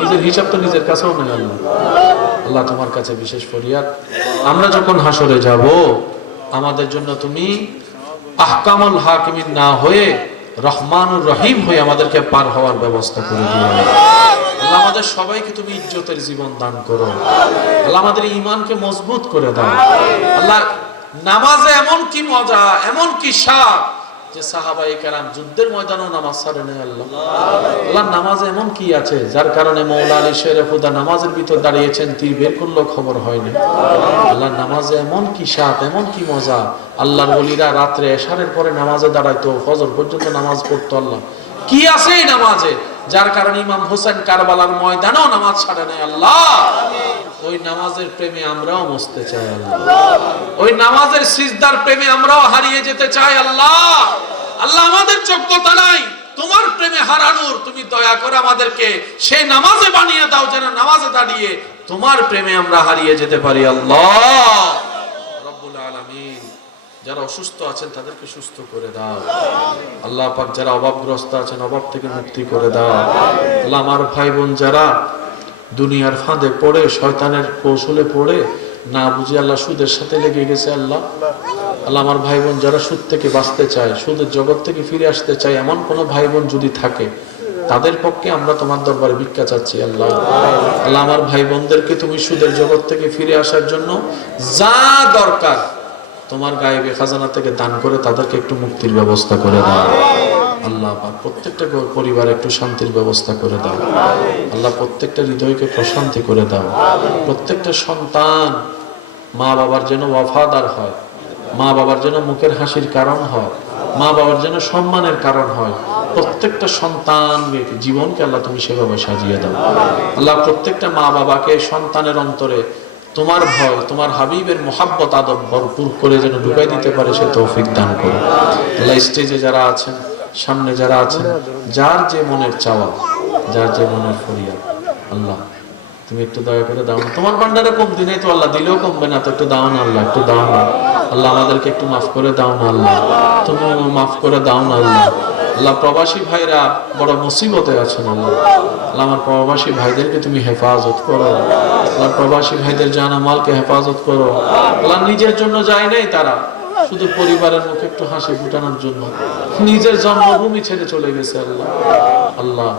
নিজের হিসাব তো নিজের কাছেও নেই আল্লাহ। আল্লাহ তোমার কাছে বিশেষ ফরিয়াদ, আমরা যখন হাসরে যাব আমাদের জন্য তুমি আহকামুল হাকিমিন না হয়ে রহমানুর রহিম হয়ে আমাদেরকে পার হওয়ার ব্যবস্থা করে দিও আল্লাহ। আমাদের সবাইকে তুমি ইজ্জতের জীবন দান করো আল্লাহ। আমাদের ঈমানকে মজবুত করে দাও আল্লাহ। নামাজে এমন কি মজা, এমন কি স্বাদ যে সাহাবায়ে কেরাম যুদ্ধের ময়দানেও নামাজ ছাড়ে নাই আল্লাহ। আল্লাহ নামাজে এমন কি আছে যার কারণে মওলা আলী শের খুদা নামাজের ভিতর দাঁড়িয়েছেন, তীর বের করলো খবর হয়নি। আল্লাহ নামাজে এমন কি স্বাদ, এমন কি মজা। আল্লাহর ওলিরা রাত্রে এশারের পরে নামাজে দাঁড়াইতো, ফজর পর্যন্ত নামাজ পড়তো। আল্লাহ কি আছে এই নামাজে যার কারণে ইমাম হোসেন কারবালার ময়দানেও নামাজ ছাড়ে নাই আল্লাহ। ওই নামাজের প্রেমে আমরাও মস্তে চাই আল্লাহ। ওই নামাজের সিজদার প্রেমে আমরাও হারিয়ে যেতে চাই আল্লাহ। আল্লাহ আমাদের যোগ্যতা নাই তোমার প্রেমে হারানোর, তুমি দয়া করে আমাদেরকে সেই নামাজে বানিয়ে দাও যেন নামাজে দাঁড়িয়ে তোমার প্রেমে আমরা হারিয়ে যেতে পারি আল্লাহ রব্বুল আলামিন। যারা অসুস্থ আছেন তাদেরকে সুস্থ করে দাও আল্লাহ পাক। যারা অভাবগ্রস্ত আছেন অভাব থেকে মুক্তি করে দাও আল্লাহ। আমার ভাই বোন যারা দুনিয়ার ফাঁদে পড়ে, শয়তানের কৌশলে পড়ে না বুঝে আল্লাহ সুদের সাথে লেগে গেছে আল্লাহ। আল্লাহ আমার ভাই বোন যারা সুদ থেকে বাঁচতে চায়, সুদের জগৎ থেকে ফিরে আসতে চায়, এমন কোন ভাই বোন যদি থাকে তাদের পক্ষে আমরা তোমার দরবারে ভিক্ষা চাচ্ছি আল্লাহ। আল্লাহ আমার ভাই বোনদেরকে তুমি সুদের জগৎ থেকে ফিরে আসার জন্য যা দরকার তোমার গায়েবে খাজানা থেকে দান করে তাদেরকে একটু মুক্তির ব্যবস্থা করে দাও আল্লাহ। প্রত্যেকটা পরিবারে একটু শান্তির ব্যবস্থা করে দাও আল্লাহ। প্রত্যেকটা হৃদয়কে প্রশান্তি করে দাও। প্রত্যেকটা সন্তান মা বাবার যেন ওয়াফাদার হয়, মা বাবার যেন মুখের হাসির কারণ হয়, মা বাবার যেন সম্মানের কারণ হয়। প্রত্যেকটা সন্তান জীবনকে আল্লাহ তুমি সেভাবে সাজিয়ে দাও আল্লাহ। প্রত্যেকটা মা বাবাকে সন্তানের অন্তরে তোমার ভয়, তোমার হাবিবের মোহাব্বত আদব ভরপুর করে যেন ঢুকাই দিতে পারে সে তৌফিক দান করো আল্লাহ। স্টেজে যারা আছেন, সামনে যারা আছেন, যার যে মনের চাওয়া, যার যে মনের ফরিয়াদ আল্লাহ তুমি একটু দয়া করে দাও না। তোমার ভান্ডারে কমতি নেই তো আল্লাহ, দিলেও কমবে না তো একটু দাও না আল্লাহ, একটু দাও না আল্লাহ। আমাদেরকে একটু মাফ করে দাও না আল্লাহ, তুমি মাফ করে দাও না আল্লাহ। আল্লাহ প্রবাসী ভাইরা বড় মুসিবতে আছেন আল্লাহ। আল্লাহ আমার প্রবাসী ভাইদেরকে তুমি হেফাজত করো আল্লাহ। প্রবাসী ভাইদের জানামালকে হেফাজত করো আল্লাহ। নিজের জন্য যায় নাই তারা, শুধু পরিবারের মুখে একটু হাসি ফুটানোর জন্য নিজের জন্মভূমি ছেড়ে চলে গেছে আল্লাহ। আল্লাহ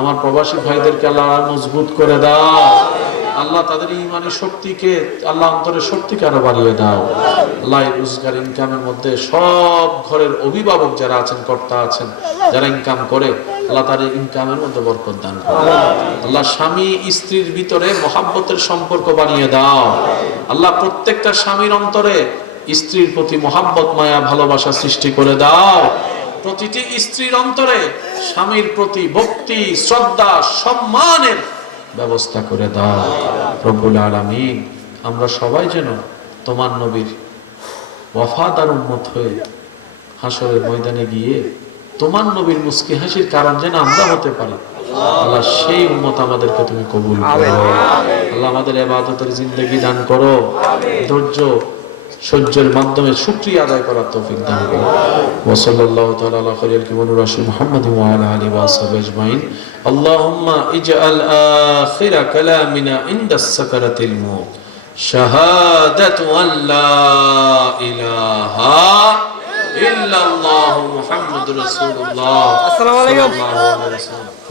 আমার প্রবাসী ভাইদেরকে আল্লাহ মজবুত করে দাও আল্লাহ। তাদের ইমানের শক্তিকে আল্লাহ, অন্তরের শক্তিকে আরো বাড়িয়ে দাও আল্লাহ। রোজগার ইনকামের মধ্যে সব ঘরের অভিভাবক যারা আছেন, কর্তা আছেন, যারা ইনকাম করে আল্লাহ তাদের ইনকামের মধ্যে বরকত দান করো আল্লাহ। স্বামী স্ত্রীর ভিতরে মহাব্বতের সম্পর্ক বানিয়ে দাও আল্লাহ। প্রত্যেকটা স্বামীর অন্তরে স্ত্রীর প্রতি মহাব্বত, মায়া, ভালোবাসা সৃষ্টি করে দাও। প্রতিটি স্ত্রীর অন্তরে স্বামীর প্রতি ভক্তি, শ্রদ্ধা, সম্মানের ব্যবস্থা করে দাও রব্বুল আলামিন। আমরা সবাই যেন তোমার নবীর ওয়াফাদার উম্মত হয়ে হাসরের ময়দানে গিয়ে তোমার নবীর মুস্কি হাসির কারণ যেন আমরা হতে পারি আল্লাহ। সেই উম্মত আমাদেরকে তুমি কবুল করো আল্লাহ। আমাদের ইবাদতের জিন্দেগি দান করো, ধৈর্য সহ্যের মাধ্যমে শুকরিয়া আদায় করার তৌফিক দান করো। ওয়া সাল্লাল্লাহু তাআলা আলা খায়রিল কিবরির রাসূল মুহাম্মাদিন ওয়া আলা আলিহি ওয়া সাহবিহি আজমাইন। আল্লাহুম্মা ইজআল আখিরা কালামিনা ইনদাস সাকারাতিল মাউত শাহাদাতু আল্লা ইলাহা ইল্লাল্লাহু মুহাম্মাদুর রাসূলুল্লাহ। আসসালামু আলাইকুম।